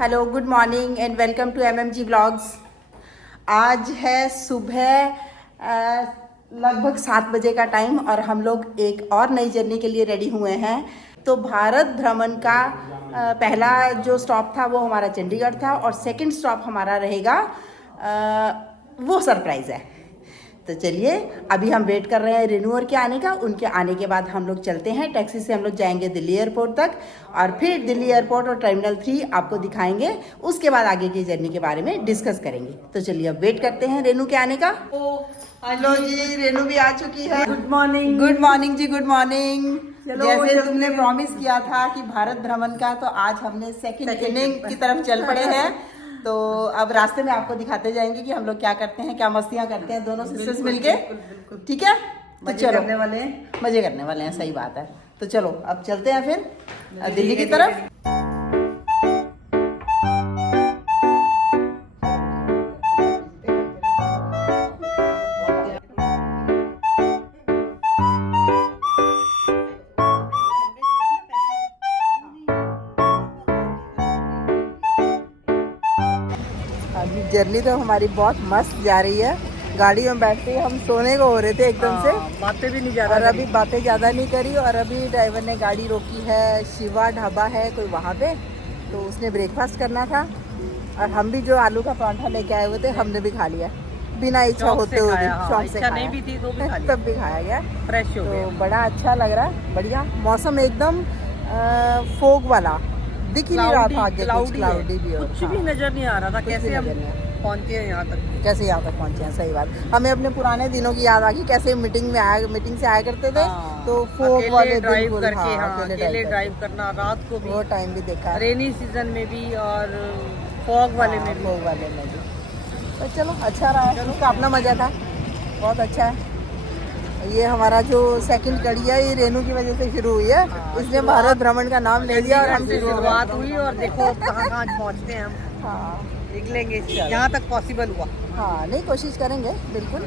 Hello, good morning and welcome to MMG vlogs. आज है सुबह लगभग 7 बजे का टाइम और हम लोग एक और नई जर्नी के लिए रेडी हुए हैं। तो भारत भ्रमण का पहला जो स्टॉप था वो हमारा चंडीगढ़ था और सेकंड स्टॉप हमारा रहेगा वो सरप्राइज़ है। तो चलिए, अभी हम वेट कर रहे हैं रेनू के आने का। उनके आने के बाद हम लोग चलते हैं, टैक्सी से हम लोग जाएंगे दिल्ली एयरपोर्ट तक और फिर दिल्ली एयरपोर्ट और टर्मिनल 3 आपको दिखाएंगे। उसके बाद आगे की जर्नी के बारे में डिस्कस करेंगे। तो चलिए अब वेट करते हैं रेनू के आने का। हेलो जी, रेनू भी आ चुकी है। Good morning. गुड मॉर्निंग जी, गुड मॉर्निंग। जैसे तुमने प्रॉमिस किया था कि भारत भ्रमण का, तो आज हमने सेकंड इनिंग की तरफ चल पड़े हैं। तो अब रास्ते में आपको दिखाते जाएंगे कि हम लोग क्या करते हैं, क्या मस्तियां करते हैं दोनों सिस्टर्स मिलके। ठीक है, तो चलो करने वाले हैं, मजे करने वाले हैं। सही बात है। तो चलो अब चलते हैं फिर दिल्ली की तरफ। जर्नी तो हमारी बहुत मस्त जा रही है। गाड़ी में बैठते ही हम सोने को हो रहे थे एकदम से। बातें भी नहीं जा और रहा। अभी बातें ज़्यादा नहीं करी और अभी ड्राइवर ने गाड़ी रोकी है। शिवा ढाबा है कोई वहाँ पे, तो उसने ब्रेकफास्ट करना था और हम भी जो आलू का पराठा लेके आए हुए थे हमने भी खा लिया बिना इच्छा होते हुए भी। शौक से नहीं भी थी तो भी खा लिया। तब भी खाया गया। फ्रेश हो तो गया। बड़ा अच्छा लग रहा है, बढ़िया मौसम एकदम फोग वाला। दिख ही नहीं रहा था आगे, कुछ क्लाउडी भी और कुछ भी नजर नहीं आ रहा था। कैसे हम पहुंचे हैं यहाँ तक, कैसे यहाँ तक पहुँचे हैं। सही बात, हमें अपने पुराने दिनों की याद आ गई, कैसे मीटिंग से आया करते थे। तो फोक वाले ड्राइव करके, अकेले ड्राइव करना, रात को भी वो टाइम भी देखा, रेनी सीजन में भी और फॉग वाले में भी। फोक वाले में भी। तो चलो अच्छा रहा है, उसका अपना मजा था, बहुत अच्छा है। ये हमारा जो सेकंड कड़ी है ये रेनू की वजह से शुरू हुई है, इसलिए भारत भ्रमण का नाम ले लिया और हम शुरुआत हुई। और देखो कहाँ कहाँ पहुँचते हैं हम। हाँ निकलेंगे यहाँ तक पॉसिबल हुआ। हाँ, नहीं कोशिश करेंगे बिल्कुल।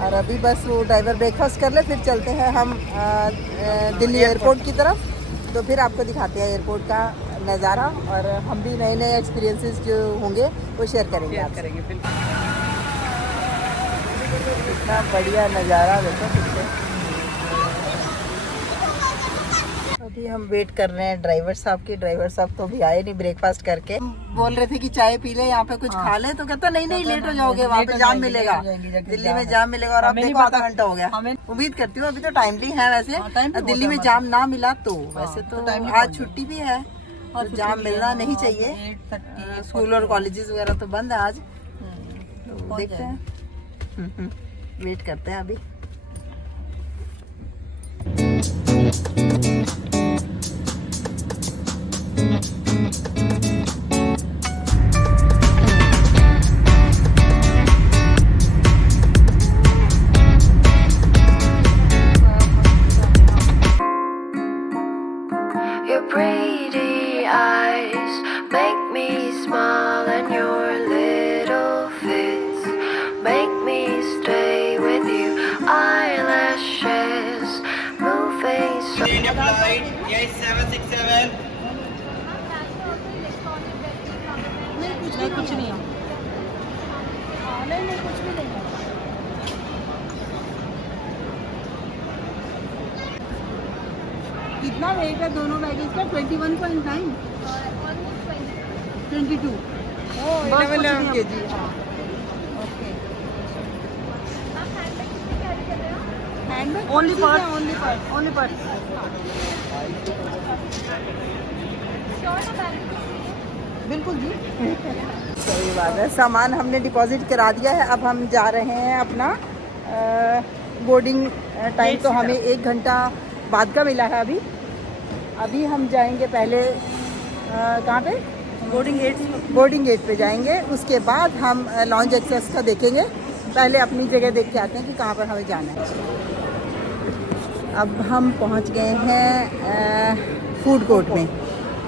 और अभी बस वो ड्राइवर ब्रेकफास्ट कर ले, फिर चलते हैं हम दिल्ली एयरपोर्ट की तरफ। तो फिर आपको दिखाते हैं एयरपोर्ट का नज़ारा और हम भी नए नए एक्सपीरियंसेस जो होंगे वो शेयर करेंगे। बिल्कुल। इतना बढ़िया नज़ारा देखो कितने। अभी हम वेट कर रहे हैं ड्राइवर साहब की। ड्राइवर साहब तो अभी आए नहीं ब्रेकफास्ट करके। बोल रहे थे कि चाय पी ले, यहाँ पे कुछ खा ले, तो कहता नहीं लेट हो जाओगे, वहाँ पे जाम मिलेगा, दिल्ली में जाम मिलेगा। और अब देखो आधा घंटा हो गया। उम्मीद करती हूँ अभी तो टाइमली है वैसे। दिल्ली में जाम ना मिला तो वैसे तो आज छुट्टी भी है और जाम मिलना नहीं चाहिए। स्कूल और कॉलेजेस वगैरह तो बंद है आज। तो देखते हैं, वेट करते हैं अभी। Your pretty eyes make me smile, and your little fits make me stay with you. Eyelashes moving so. Flight 767. नहीं कुछ नहीं है। नहीं कुछ भी नहीं है। कितना वेट है दोनों बैगेज का? 21.9 22 11 kg। Okay, handbag only purse. बिल्कुल जी। सही बात है। सामान हमने डिपॉजिट करा दिया है। अब हम जा रहे हैं अपना बोर्डिंग टाइम तो हमें 1 घंटा बाद का मिला है। अभी हम जाएंगे पहले कहाँ पे? बोर्डिंग गेट पे जाएंगे। उसके बाद हम लॉन्च एक्सेस का देखेंगे। पहले अपनी जगह देख के आते हैं कि कहाँ पर हमें जाना है। अब हम पहुँच गए हैं फूड कोर्ट में।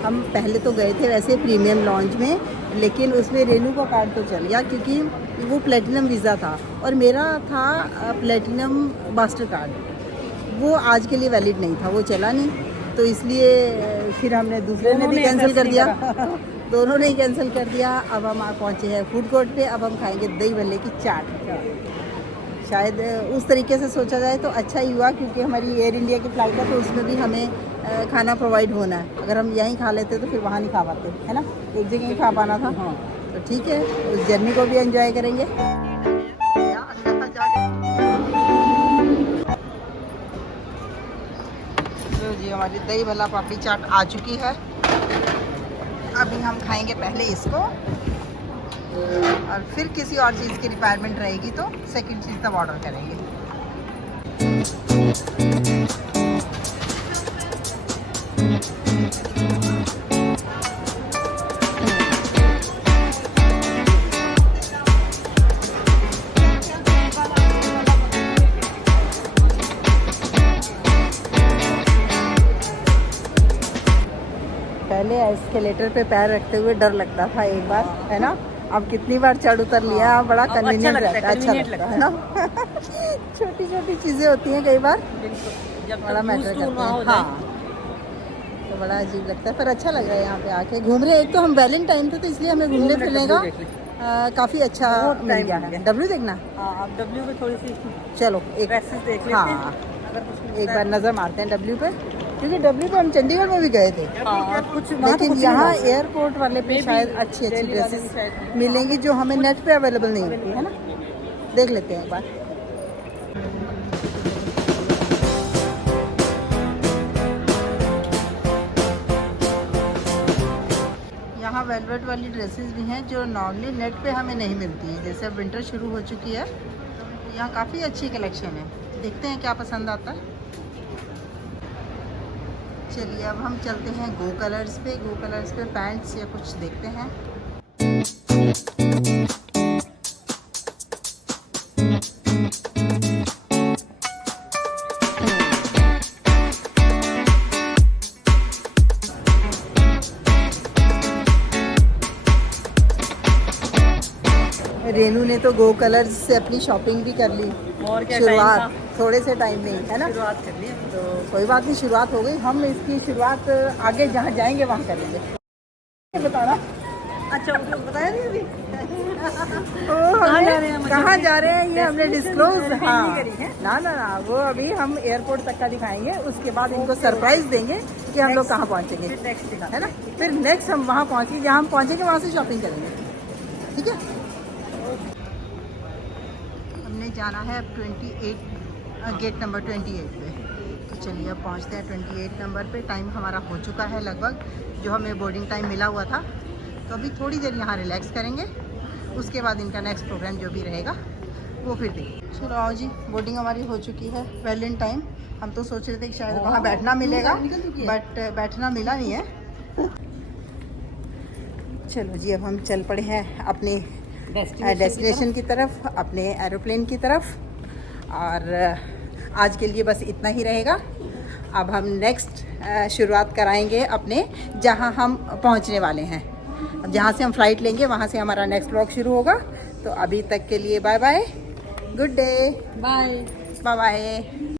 हम पहले तो गए थे वैसे प्रीमियम लॉन्च में, लेकिन उसमें रेनू का कार्ड तो चल गया क्योंकि वो प्लेटिनम वीज़ा था और मेरा था प्लेटिनम मास्टर कार्ड। वो आज के लिए वैलिड नहीं था, वो चला नहीं, तो इसलिए फिर हमने दूसरे ने भी कैंसिल कर दिया। दोनों ने ही कैंसिल कर दिया। अब हम पहुँचे हैं फूड कोर्ट पे। अब हम खाएंगे दही भल्ले की चाट। शायद उस तरीके से सोचा जाए तो अच्छा ही हुआ, क्योंकि हमारी एयर इंडिया की फ़्लाइट है तो उसमें भी हमें खाना प्रोवाइड होना है। अगर हम यहीं खा लेते तो फिर वहाँ नहीं खा पाते, है ना, एक जगह ही खा पाना था। हाँ। तो ठीक है, उस जर्नी को भी एंजॉय करेंगे। तो जी हमारी दही भल्ला पापड़ी चाट आ चुकी है। अभी हम खाएंगे पहले इसको, और फिर किसी और चीज़ की रिक्वायरमेंट रहेगी तो सेकंड चीज़ तब ऑर्डर करेंगे। पहले एस्केलेटर पे पैर रखते हुए डर लगता था एक बार, है ना। अब कितनी बार चढ़ उतर लिया, बड़ा कन्वीनियंट रहता है, अच्छा लगता है ना। छोटी छोटी चीज़ें होती हैं कई बार, बड़ा मैटर करता है। हाँ, तो बड़ा अजीब लगता है, पर अच्छा लग रहा है यहाँ पे आके घूम रहे। एक तो हम वैलेंटाइन थे तो इसलिए हमें घूमने फिरने का काफ़ी अच्छा मिल गया है। डब्ल्यू देखना, अब डब्ल्यू पे थोड़ी सी चलो एक ड्रेसेस देख लेते हाँ हैं। एक बार नज़र मारते हैं डब्ल्यू पे, क्योंकि डब्ल्यू पे हम चंडीगढ़ में भी गए थे। कुछ लेकिन यहाँ एयरपोर्ट वाले पे शायद अच्छी अच्छी ड्रेसेस मिलेंगी जो हमें नेट पे अवेलेबल नहीं होती, है ना। देख लेते हैं एक बार। यहाँ वेलवेट वाली ड्रेसेस भी हैं जो नॉर्मली नेट पे हमें नहीं मिलती है। जैसे अब विंटर शुरू हो चुकी है, यहाँ काफ़ी अच्छी कलेक्शन है। देखते हैं क्या पसंद आता है। चलिए अब हम चलते हैं गो कलर्स पे। गो कलर्स पे पैंट्स या कुछ देखते हैं। रेनू ने तो गो कलर्स से अपनी शॉपिंग भी कर ली। और क्या शुरुआत थोड़े से टाइम में, है ना। शुरुआत कर ली। तो कोई बात नहीं, शुरुआत हो गई। हम इसकी शुरुआत आगे जहाँ जाएंगे वहाँ करेंगे। बताना। अच्छा, वो लोग बताया नहीं अभी कहाँ जा रहे हैं ये हमने डिस्क्लोज नहीं करी है। ना ना ना, वो अभी हम एयरपोर्ट तक का दिखाएंगे। उसके बाद इनको सरप्राइज देंगे कि हम लोग कहाँ पहुँचेंगे, नेक्स्ट है ना। फिर नेक्स्ट हम वहाँ पहुँचेंगे, जहाँ हम पहुँचेंगे वहाँ से शॉपिंग करेंगे, ठीक है। हमने जाना है अब 28 गेट नंबर 28 पे। तो चलिए अब पहुंचते हैं 28 नंबर पे। टाइम हमारा हो चुका है लगभग, जो हमें बोर्डिंग टाइम मिला हुआ था। तो अभी थोड़ी देर यहाँ रिलैक्स करेंगे, उसके बाद इनका नेक्स्ट प्रोग्राम जो भी रहेगा वो फिर देखेंगे। चलो आओ जी, बोर्डिंग हमारी हो चुकी है। Well time. हम तो सोच रहे थे कि शायद वहाँ बैठना मिलेगा, बट बैठना मिला नहीं है। चलो जी, अब हम चल पड़े हैं अपने डेस्टिनेशन की तरफ, अपने एरोप्लेन की तरफ। और आज के लिए बस इतना ही रहेगा। अब हम नेक्स्ट शुरुआत कराएंगे अपने जहां हम पहुंचने वाले हैं। अब जहां से हम फ़्लाइट लेंगे वहां से हमारा नेक्स्ट व्लॉग शुरू होगा। तो अभी तक के लिए bye bye, good day, bye bye bye.